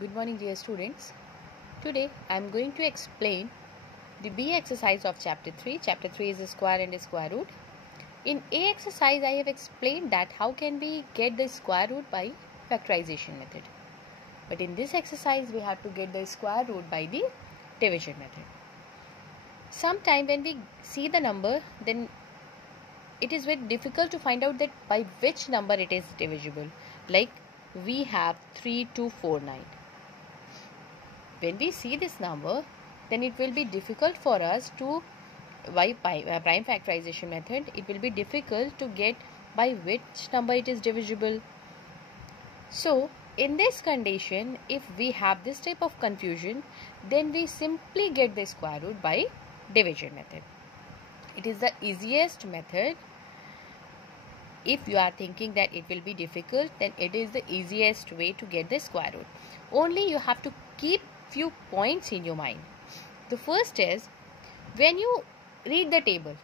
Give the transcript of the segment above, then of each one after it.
Good morning, dear students. Today I am going to explain the B exercise of chapter 3. Chapter 3 is a square and a square root. In A exercise I have explained that how can we get the square root by factorization method. But in this exercise we have to get the square root by the division method. Sometime when we see the number, then it is very difficult to find out that by which number it is divisible. Like we have 3249. When we see this number, then it will be difficult for us to, by prime factorization method, it will be difficult to get by which number it is divisible. So in this condition, if we have this type of confusion, then we simply get the square root by division method. It is the easiest method. If you are thinking that it will be difficult, then it is the easiest way to get the square root. Only you have to keep few points in your mind. The first is, when you read the table,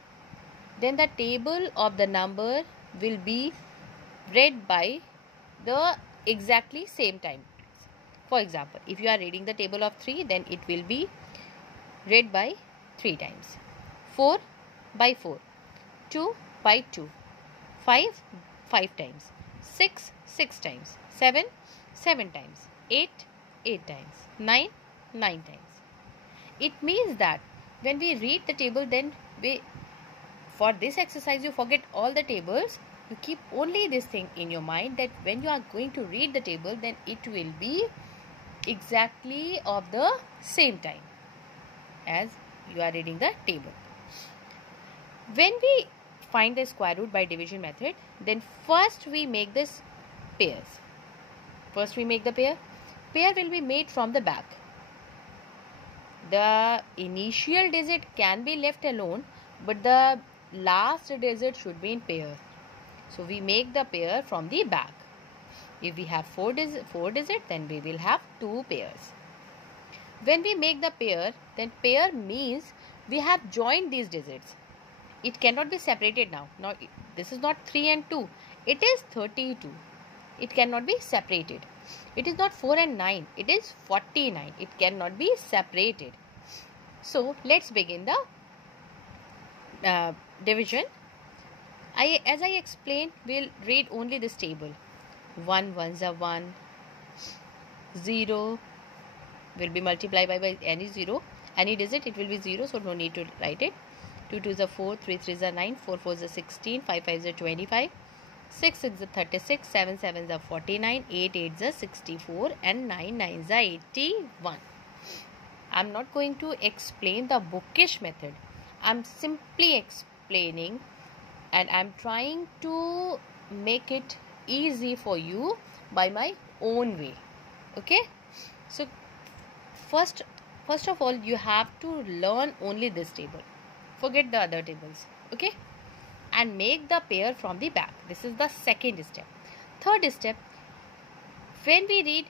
then the table of the number will be read by the exactly same time. For example, if you are reading the table of 3, then it will be read by 3 times. 4 by 4, 2 by 2, 5 5 times, 6 6 times, 7 7 times, 8 8 times, 9 9 times. It means that when we read the table, then for this exercise you forget all the tables. You keep only this thing in your mind, that when you are going to read the table, then it will be exactly of the same time as you are reading the table. When we find the square root by division method, then first we make this pairs. First we make the pair. Pair will be made from the back. The initial digit can be left alone, but the last digit should be in pair. So we make the pair from the back. If we have 4 digits, then we will have 2 pairs. When we make the pair, then pair means we have joined these digits. It cannot be separated now. Now this is not 3 and 2. It is 32. It cannot be separated. It is not 4 and 9. It is 49. It cannot be separated. So let's begin the division. As I explained, we'll read only this table. 1 ones are 1. 0 will be multiplied by any 0. Any digit, it will be 0. So no need to write it. 2 2s are 4. 3 3s are 9. 4 4s are 16. 5 5s are 25. 6 6 are 36. 7 7s are 49. 8 8s are 64. And 9 9s are 81. I'm not going to explain the bookish method. I'm simply explaining, and I'm trying to make it easy for you by my own way. Okay? So first of all, you have to learn only this table. Forget the other tables. Okay? And make the pair from the back. This is the second step. Third step, when we read,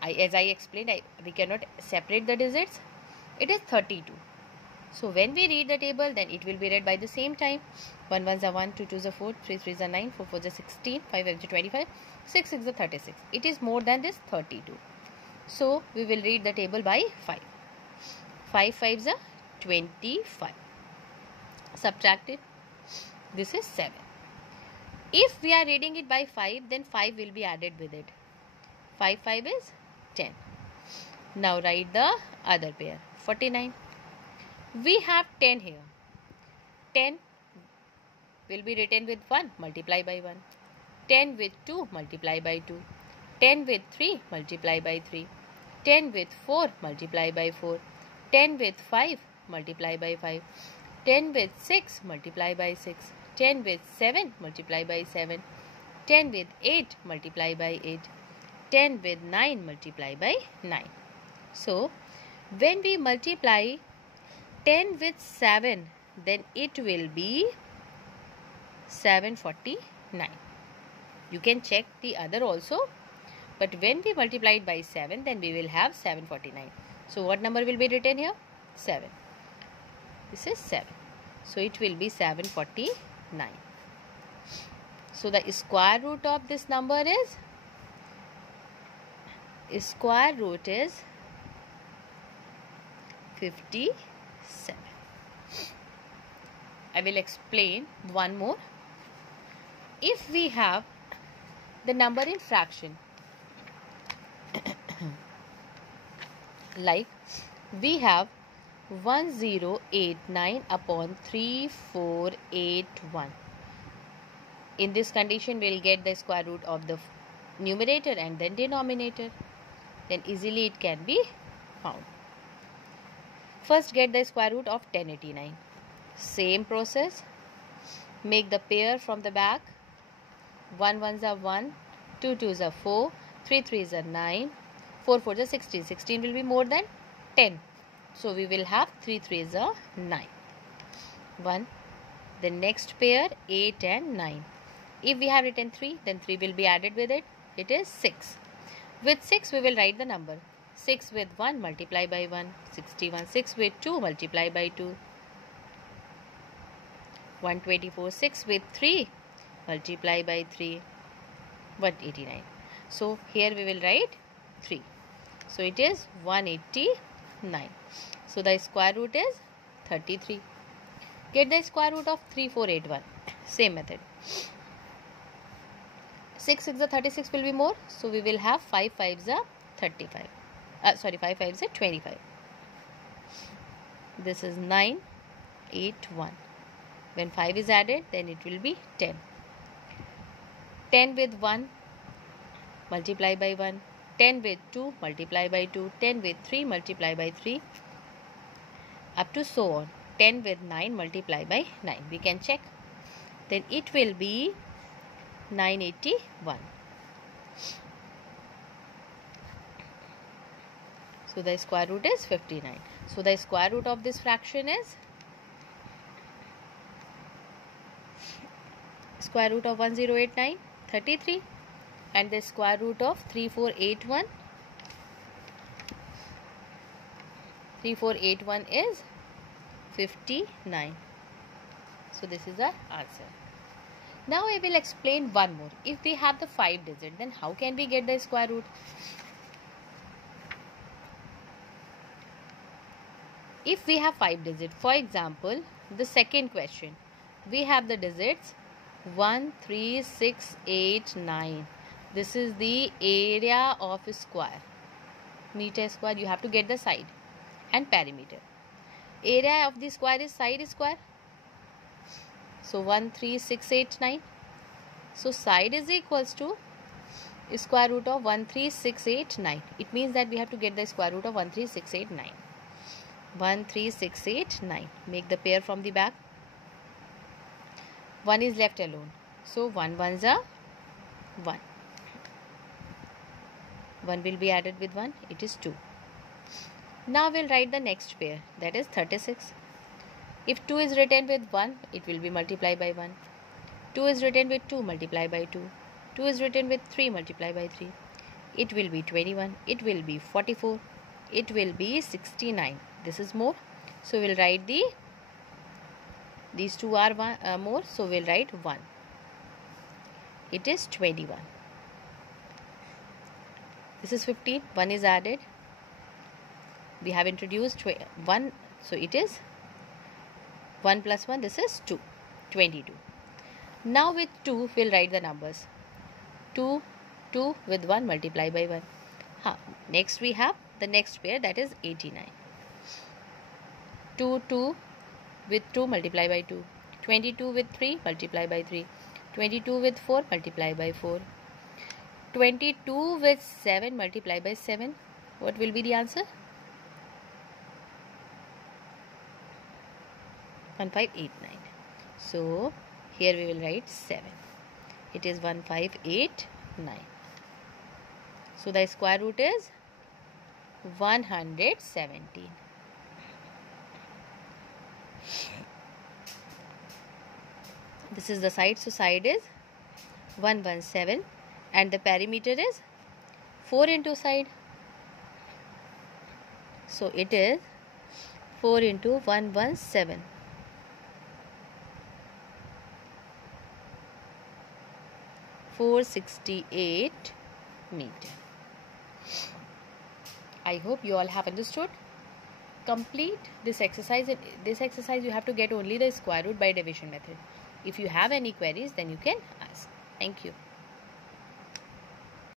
as I explained, we cannot separate the digits. It is 32. So when we read the table, then it will be read by the same time. 1 1s are 1, 2 2s are 4, 3 3s are 9, 4 4s are 16, 5 5s are 25, 6 6 are 36. It is more than this 32. So we will read the table by 5. 5 5s are 25. Subtracted. This is 7. If we are reading it by 5, then 5 will be added with it. 5 5 is 10. Now write the other pair. 49. We have 10 here. 10 will be written with 1, multiply by 1. 10 with 2, multiply by 2. 10 with 3, multiply by 3. 10 with 4, multiply by 4. 10 with 5, multiply by 5. 10 with 6, multiply by 6. 10 with 7, multiply by 7. 10 with 8, multiply by 8. 10 with 9, multiply by 9. So when we multiply 10 with 7, then it will be 749. You can check the other also. But when we multiply it by 7, then we will have 749. So what number will be written here? 7. This is 7. So it will be 749. So the square root of this number is square root is 57. I will explain one more. If we have the number in fraction, like we have 1089 upon 3481. In this condition, we will get the square root of the numerator and then denominator. Then easily it can be found. First, get the square root of 1089. Same process. Make the pair from the back. 1 1s are 1, 2 2s are 4, 3 3s are 9, 4 4s are 16. 16 will be more than 10. So we will have 3 3s are 9. 1. The next pair 8 and 9. If we have written 3, then 3 will be added with it. It is 6. With 6 we will write the number. 6 with 1 multiply by 1, 61. 6 with 2 multiply by 2, 124. 6 with 3 multiply by 3, 189. So here we will write 3. So it is 189. So the square root is 33. Get the square root of 3481. Same method. 6 6 are 36 will be more. So we will have 5 5s are 35. 5 5s are 25. This is 9 8 1. When 5 is added, then it will be 10. 10 with 1 multiply by 1. 10 with 2 multiply by 2. 10 with 3 multiply by 3. Up to so on. 10 with 9 multiply by 9. We can check. Then it will be 981. So the square root is 59. So the square root of this fraction is square root of 1089, 33, and the square root of 3481. 3481 is 59. So this is our answer. Now I will explain one more. If we have the 5 digit, then how can we get the square root? If we have 5 digit, for example, the second question, we have the digits 1, 3, 6, 8, 9. This is the area of a square. Meter square, you have to get the side and perimeter. Area of the square is side square. So 1, 3, 6, 8, 9. So side is equals to square root of 1, 3, 6, 8, 9. It means that we have to get the square root of 1, 3, 6, 8, 9. 1, 3, 6, 8, 9. Make the pair from the back. 1 is left alone. So 1 1s are 1. 1 will be added with 1. It is 2. Now we'll write the next pair. That is 36. If 2 is written with 1, it will be multiplied by 1. 2 is written with 2, multiply by 2. 2 is written with 3, multiply by 3. It will be 21. It will be 44. It will be 69. This is more. So we'll write these two are more. So we'll write 1. It is 21. This is 15. 1 is added. We have introduced 1. So it is 1 plus 1. This is 2. 22. Now with 2, we'll write the numbers. 2, 2 with 1 multiply by 1. Next we have the next pair, that is 89. 2, 2 with 2 multiply by 2. 22 with 3 multiply by 3. 22 with 4 multiply by 4. 22 with 7 multiply by 7. What will be the answer? 1589. So here we will write 7. It is 1589. So the square root is 117. This is the side. So side is 117 and the perimeter is 4 into side. So it is 4 into 117. 468 meter. I hope you all have understood. Complete this exercise. In this exercise you have to get only the square root by division method. If you have any queries, then you can ask. Thank you.